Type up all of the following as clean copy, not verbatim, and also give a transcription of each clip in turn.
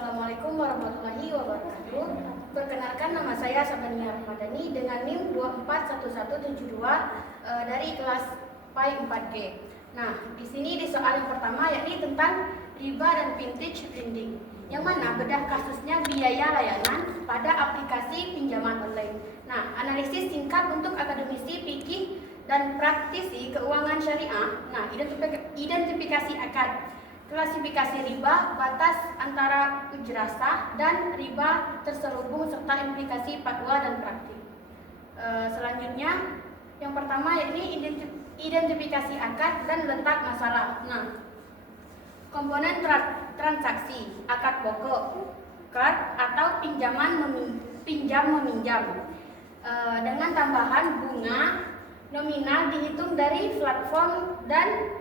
Assalamualaikum warahmatullahi wabarakatuh. Perkenalkan, nama saya Sabania Ramadhani dengan NIM 241172 dari kelas PAI 4G. Nah, di sini di soal yang pertama yakni tentang riba dan vintage lending, yang mana bedah kasusnya biaya layanan pada aplikasi pinjaman online. Nah, analisis singkat untuk akademisi fikih dan praktisi keuangan syariah. Nah, identifikasi akad, klasifikasi riba, batas antara ujrasah dan riba terselubung, serta implikasi fatwa dan praktik. Selanjutnya, yang pertama yakni identifikasi akad dan letak masalah. Nah, komponen transaksi, akad pokok, CAD atau pinjam meminjam, dengan tambahan bunga nominal dihitung dari platform dan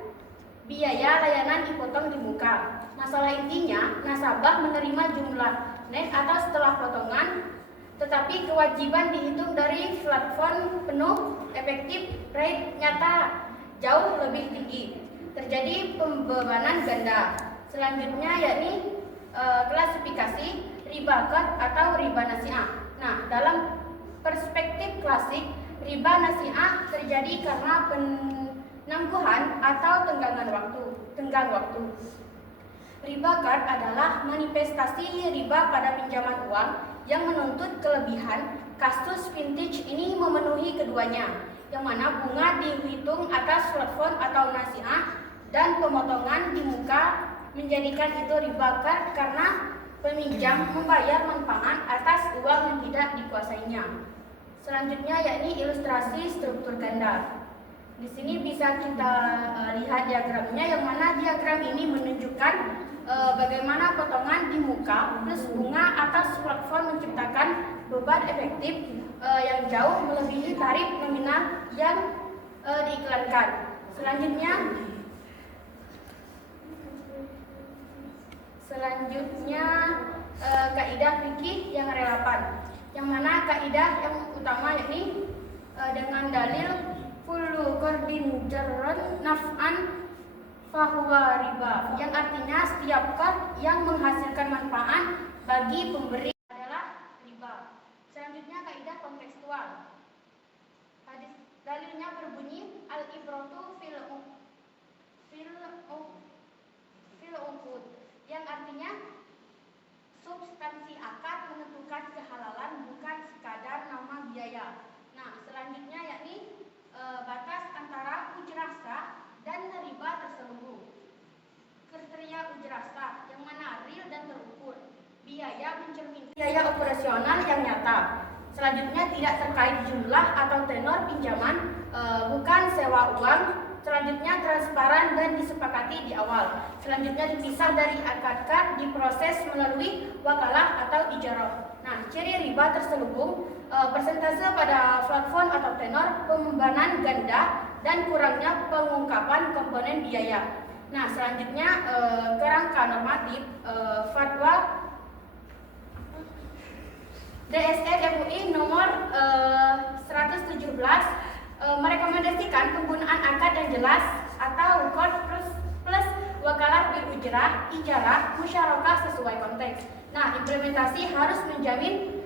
biaya layanan dipotong di muka. Masalah intinya, nasabah menerima jumlah net atau setelah potongan, tetapi kewajiban dihitung dari platform penuh, efektif rate nyata jauh lebih tinggi. Terjadi pembebanan ganda. Selanjutnya yakni klasifikasi riba akad atau riba nasiah. Nah, dalam perspektif klasik, riba nasiah terjadi karena penangguhan atau tenggang waktu. Riba akad adalah manifestasi riba pada pinjaman uang yang menuntut kelebihan. Kasus vintage ini memenuhi keduanya, yang mana bunga dihitung atas platform atau nasiah dan pemotongan di muka menjadikan itu riba akad karena peminjam membayar manfaat atas uang yang tidak dikuasainya. Selanjutnya yakni ilustrasi struktur ganda. Di sini bisa kita lihat diagramnya, yang mana diagram ini menunjukkan bagaimana potongan di muka plus bunga atas platform menciptakan beban efektif yang jauh melebihi tarif nominal yang diiklankan. Selanjutnya kaidah fikih yang relevan, yang mana kaidah yang utama yakni dengan dalil kullu qardin jarran naf'an fahuwa riba, yang artinya setiap qard yang menghasilkan manfaat bagi pemberi adalah riba. Selanjutnya kaidah kontekstual. Hadis dalilnya berbunyi al-ibratu fil uqud, yang artinya substansi akad menentukan kehalalan, bukan sekadar nama biaya. Nah, selanjutnya yakni batas antara ujrasah dan riba terselubung. Kriteria ujrasah, yang mana real dan terukur. Biaya mencerminkan biaya operasional yang nyata. Selanjutnya tidak terkait jumlah atau tenor pinjaman, bukan sewa uang. Selanjutnya transparan dan disepakati di awal. Selanjutnya dipisah dari akad diproses melalui wakalah atau ijarah. Nah, ciri riba terselubung, persentase pada platform atau tenor, pembebanan ganda, dan kurangnya pengungkapan komponen biaya. Nah, selanjutnya kerangka normatif, fatwa DSE MUI nomor 117 merekomendasikan penggunaan akad yang jelas atau kod plus wakalah bil ujrah, ijarah, musyarakah sesuai konteks. Nah, implementasi harus menjamin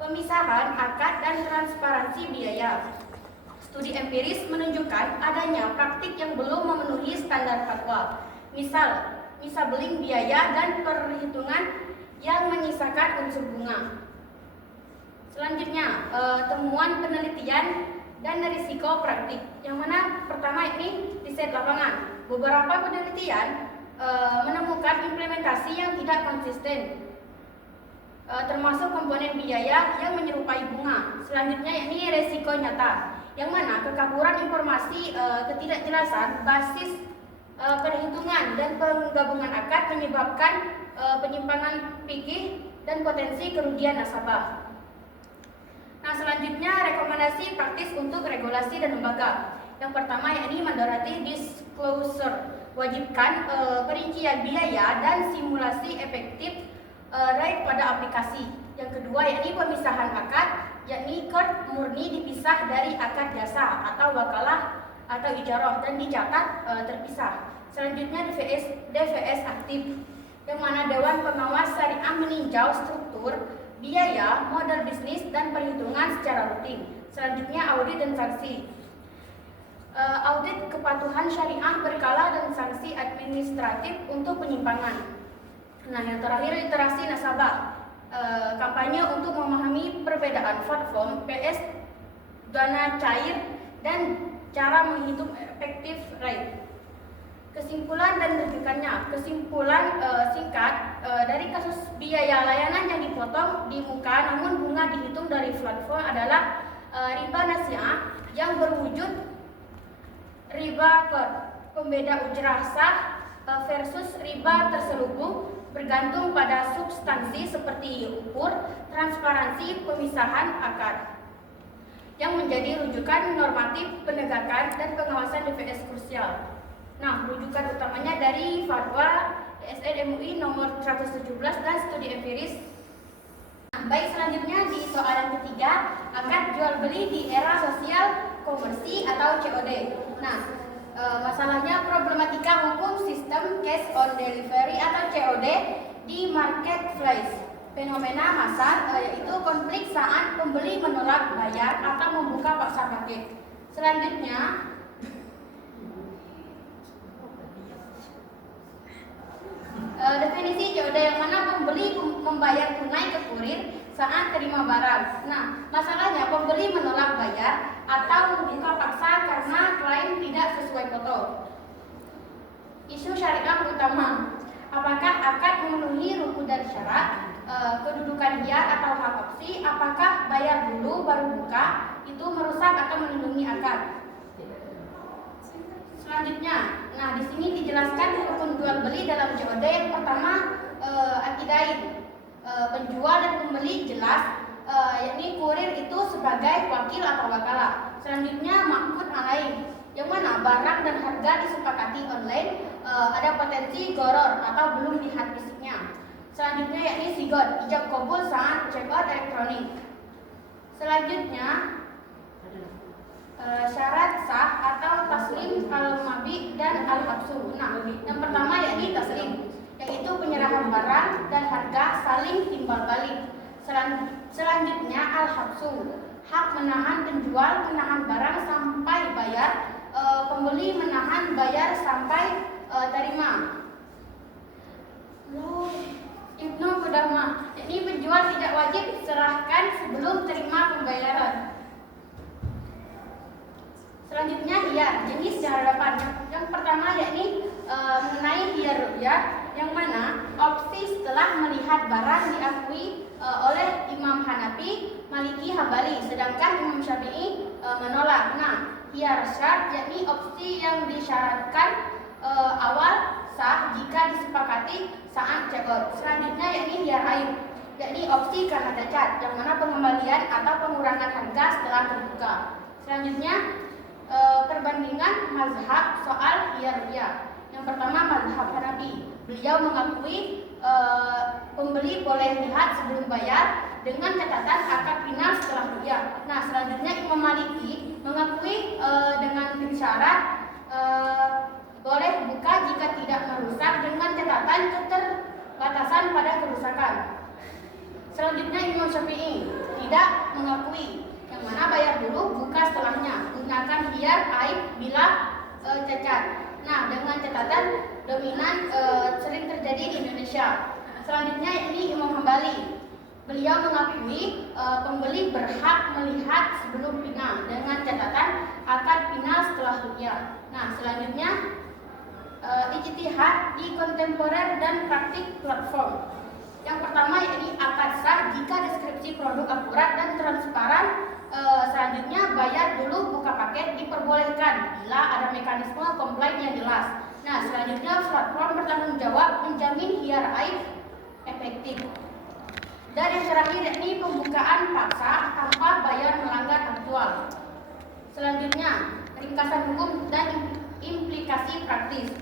pemisahan akad dan transparansi biaya. Studi empiris menunjukkan adanya praktik yang belum memenuhi standar fatwa. Misal billing biaya dan perhitungan yang menyisakan unsur bunga. Selanjutnya, temuan penelitian dan risiko praktik, yang mana pertama ini riset lapangan. Beberapa penelitian menemukan implementasi yang tidak konsisten, termasuk komponen biaya yang menyerupai bunga. Selanjutnya ini risiko nyata, yang mana kekaburan informasi, ketidakjelasan basis perhitungan dan penggabungan akad menyebabkan penyimpangan fikih dan potensi kerugian nasabah. Nah, selanjutnya rekomendasi praktis untuk regulasi dan lembaga. Yang pertama yakni mandatory disclosure, wajibkan perincian biaya dan simulasi efektif rate pada aplikasi. Yang kedua yakni pemisahan akad, yakni qard murni dipisah dari akad jasa atau wakalah atau ijarah dan dicatat terpisah. Selanjutnya DVS aktif, yang mana Dewan Pengawas Syariah meninjau struktur, biaya, model bisnis, dan perhitungan secara rutin. Selanjutnya audit dan sanksi. Audit kepatuhan syariah berkala dan sanksi administratif untuk penyimpangan. Nah, yang terakhir literasi nasabah. Kampanye untuk memahami perbedaan platform, PS, dana cair, dan cara menghitung efektif rate. Kesimpulan dan rujukannya. Kesimpulan singkat dari kasus biaya layanan yang dipotong di muka namun bunga dihitung dari platform adalah riba nasiah yang berwujud riba pembeda ujrah sah versus riba terselubung bergantung pada substansi seperti ukur, transparansi, pemisahan akad yang menjadi rujukan normatif penegakan dan pengawasan DPS krusial. Nah, rujukan utamanya dari Fatwa ESN MUI nomor 117 dan studi empiris. Nah, baik, selanjutnya di soal yang ketiga, akad jual beli di era sosial komersi atau COD. Nah, masalahnya problematika hukum sistem cash on delivery atau COD di marketplace. Fenomena masal yaitu konflik saat pembeli menolak bayar atau membuka paksa paket. Selanjutnya, definisi COD yang mana pembeli membayar tunai ke kurir saat terima barang. Nah, masalahnya pembeli menolak bayar atau membuka paksa karena klaim tidak sesuai foto. Isu syariah utama. Apakah akad memenuhi rukun dan syarat? Kedudukan hiar atau hak opsi? Apakah bayar dulu baru buka? Itu merusak atau melindungi akad. Selanjutnya, nah di sini dijelaskan rukun jual beli dalam COD. Yang pertama, akidain. Penjual dan pembeli jelas, yakni kurir itu sebagai wakil atau wakala. Selanjutnya makbud alaih, yang mana barang dan harga disepakati online, ada potensi goror atau belum lihat fisiknya. Selanjutnya yakni sigot, ijab kabul saat checkout elektronik. Selanjutnya syarat sah atau taslim al-mabi dan al-habsu. Nah, yang pertama yakni taslim, yaitu penyerahan barang dan harga saling timbal balik. Selanjutnya al-habsu, hak menahan penjual menahan barang sampai bayar, pembeli menahan bayar sampai terima. Ibnu Qudamah, yakni penjual tidak wajib serahkan sebelum terima pembayaran. Selanjutnya hiyar, jenis harapan. Yang pertama yakni mengenai hiyar ru'yah, yang mana opsi setelah melihat barang diakui oleh Imam Hanafi, Maliki, Hambali, sedangkan Imam Syafi'i menolak. Nah, hiyar syart yakni opsi yang disyaratkan awal sah jika disepakati saat checkout. Selanjutnya yakni hiyar aib, yakni opsi karena cacat, yang mana pengembalian atau pengurangan harga setelah terbuka. Selanjutnya perbandingan mazhab soal hiyar ru'yah. Yang pertama mazhab Hanafi, beliau mengakui pembeli boleh lihat sebelum bayar dengan catatan akad final setelah ru'yah. Nah, selanjutnya Imam Maliki mengakui dengan syarat boleh buka jika tidak merusak dengan catatan keterbatasan pada kerusakan. Selanjutnya Imam Syafi'i tidak mengakui, yang mana bayar dulu, buka setelahnya, gunakan hiyar aib bila cacat. Nah, dengan catatan dominan sering terjadi di Indonesia. Selanjutnya yakni Imam Hambali, beliau mengakui pembeli berhak melihat sebelum final dengan catatan akad final setelah ru'yah. Nah, selanjutnya ijtihad di kontemporer dan praktik platform. Yang pertama yakni akad sah jika deskripsi produk akurat dan transparan. Selanjutnya bayar dulu buka paket diperbolehkan bila ada mekanisme komplain yang jelas. Nah, selanjutnya platform bertanggung jawab menjamin hiyar aib efektif. Dan yang terakhir yakni pembukaan paksa tanpa bayar melanggar aktual. Selanjutnya ringkasan hukum dan implikasi praktis.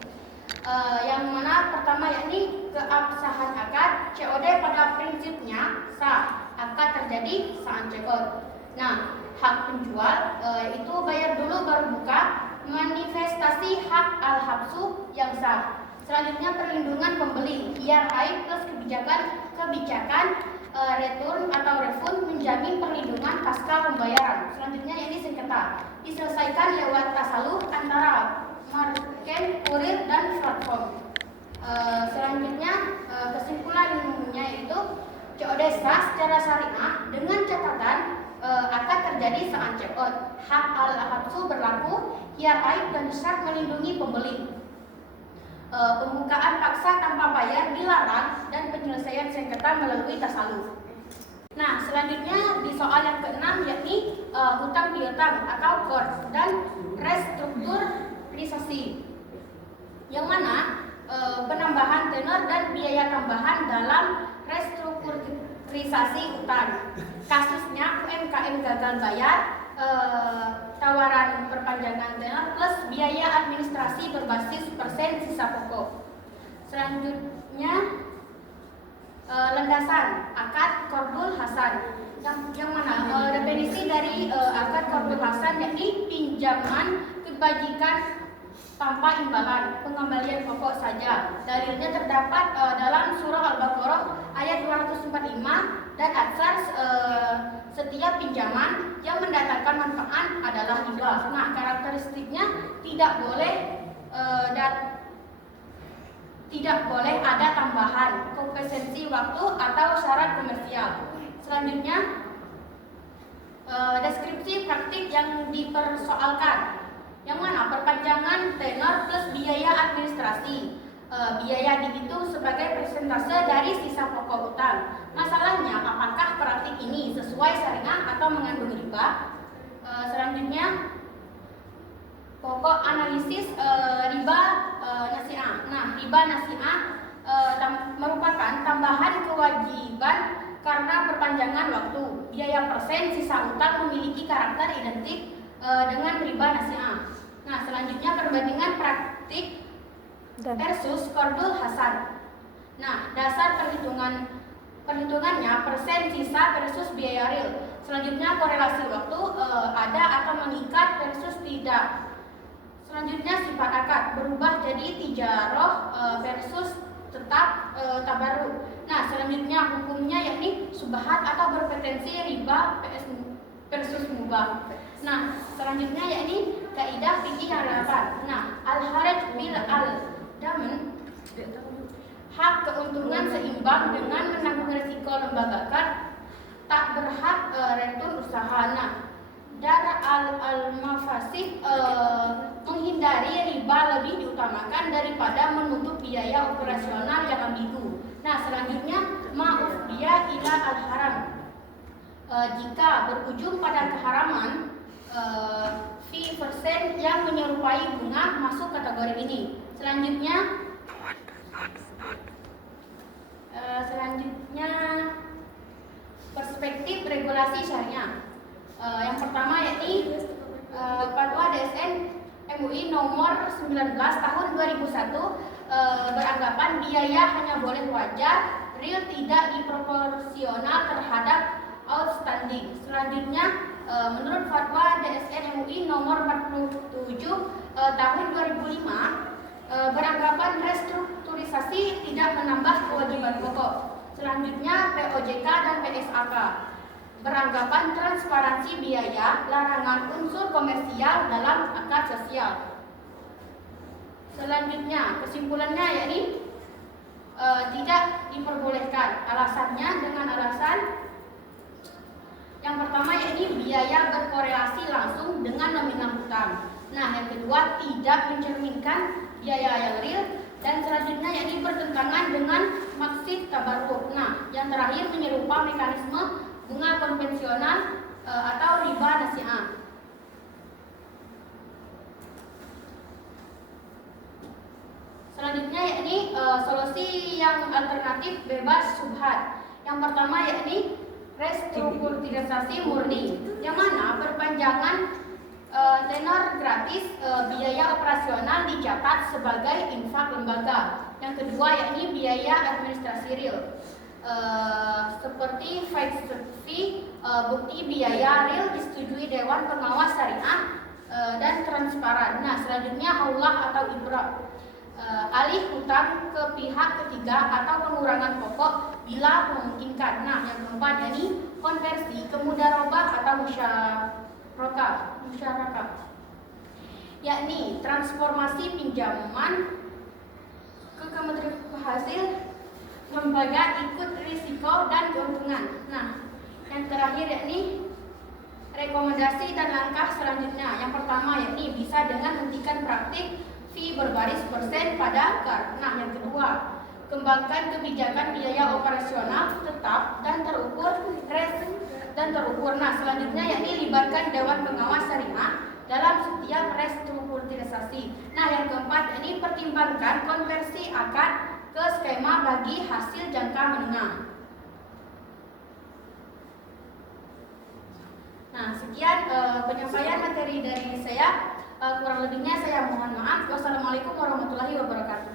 Yang mana pertama yakni keabsahan akad. COD pada prinsipnya sah akad terjadi saat checkout. Nah, hak penjual itu bayar dulu baru buka, manifestasi hak al-habsu yang sah. Selanjutnya perlindungan pembeli, IRI plus kebijakan return atau refund menjamin perlindungan pasca pembayaran. Selanjutnya ini sengketa, diselesaikan lewat tasalur antara merchant, kurir, dan platform. Selanjutnya kesimpulannya itu COD sah secara syariah dengan catatan akan terjadi saat checkout. Hak al-habsu berlaku, IRI dan syarat melindungi pembeli. Pembukaan paksa tanpa bayar dilarang dan penyelesaian sengketa melalui tasalur. Nah, selanjutnya di soal yang keenam yakni hutang piutang atau KOR dan restrukturisasi, yang mana penambahan tenor dan biaya tambahan dalam restrukturisasi utang. Kasusnya UMKM gagal bayar, tawaran perpanjangan tenor plus biaya administrasi berbasis persen sisa pokok. Selanjutnya landasan akad Qardul Hasan, yang mana definisi dari akad Qardul Hasan yakni pinjaman kebajikan tanpa imbalan, pengembalian pokok saja. Dalilnya terdapat dalam surah Al-Baqarah ayat 245 dan aksar setiap pinjaman yang mendatangkan manfaat adalah riba. Nah, karakteristiknya tidak boleh ada tambahan kompetensi waktu atau syarat komersial. Selanjutnya deskripsi praktik yang dipersoalkan, yang mana perpanjangan tenor plus biaya administrasi. Biaya dihitung sebagai persentase dari sisa pokok utang. Masalahnya, apakah praktik ini sesuai syariah atau mengandung riba? Selanjutnya pokok analisis riba nasi'ah. Nah, riba nasi'ah merupakan tambahan kewajiban karena perpanjangan waktu. Biaya persen sisa utang memiliki karakter identik dengan riba nasi'ah. Nah, selanjutnya perbandingan praktik versus Qardul Hasan. Nah, dasar perhitungannya persen sisa versus biaya real. Selanjutnya korelasi waktu ada atau mengikat versus tidak. Selanjutnya sifat akad berubah jadi tijaroh versus tetap tabarruk. Nah, selanjutnya hukumnya yakni subhat atau berpotensi riba versus mubah. Nah, selanjutnya yakni kaidah fikih yang relevan. Nah, al-haraj bil al-daman, hak keuntungan seimbang dengan menanggung risiko lembaga kad, tak berhak retur usaha. Nah, dar al-mafasid menghindari riba lebih diutamakan daripada menutup biaya operasional yang ambigu. Nah, selanjutnya ma'uf dia ila al-haram, jika berujung pada keharaman, fee persen yang menyerupai bunga masuk kategori ini. Selanjutnya perspektif regulasi syariah. Yang pertama yakni Fatwa DSN MUI nomor 19 tahun 2001 beranggapan biaya hanya boleh wajar, real tidak diproporsional terhadap outstanding. Selanjutnya menurut Fatwa DSN MUI nomor 47 tahun 2005 beranggapan restrukturisasi tidak menambah kewajiban pokok. Selanjutnya POJK dan PSAK beranggapan transparansi biaya larangan unsur komersial dalam akad sosial. Selanjutnya kesimpulannya yakni tidak diperbolehkan. Alasannya dengan alasan yang pertama yakni biaya berkorelasi langsung dengan nominal hutang. Nah, yang kedua tidak mencerminkan biaya yang real, dan selanjutnya yakni bertentangan dengan maksud tabarruk. Nah, yang terakhir menyerupa mekanisme bunga konvensional atau riba nasi'ah. Selanjutnya yakni solusi yang alternatif bebas subhat. Yang pertama yakni restrukturisasi murni, yang mana perpanjangan tenor gratis, biaya operasional dicatat sebagai infak lembaga. Yang kedua yakni biaya administrasi real, seperti fee, bukti biaya real disetujui Dewan Pengawas Syariah dan transparan. Nah, selanjutnya haulah atau ibrah, alih hutang ke pihak ketiga atau pengurangan pokok bila memungkinkan. Nah, yang keempat yakni konversi ke mudharabah atau musyarakah, yakni transformasi pinjaman ke Kementerian hasil lembaga ikut risiko dan keuntungan. Nah, yang terakhir yakni rekomendasi dan langkah selanjutnya. Yang pertama yakni bisa dengan hentikan praktik fee berbaris persen pada AKAR. Nah, yang kedua, kembangkan kebijakan biaya operasional tetap dan terukur Nah, selanjutnya yakni libatkan Dewan Pengawas Syariah dalam setiap restrukturisasi. Nah, yang keempat yakni pertimbangkan konversi AKAR ke skema bagi hasil jangka menengah. Nah, sekian penyampaian materi dari saya. Kurang lebihnya saya mohon maaf. Wassalamualaikum warahmatullahi wabarakatuh.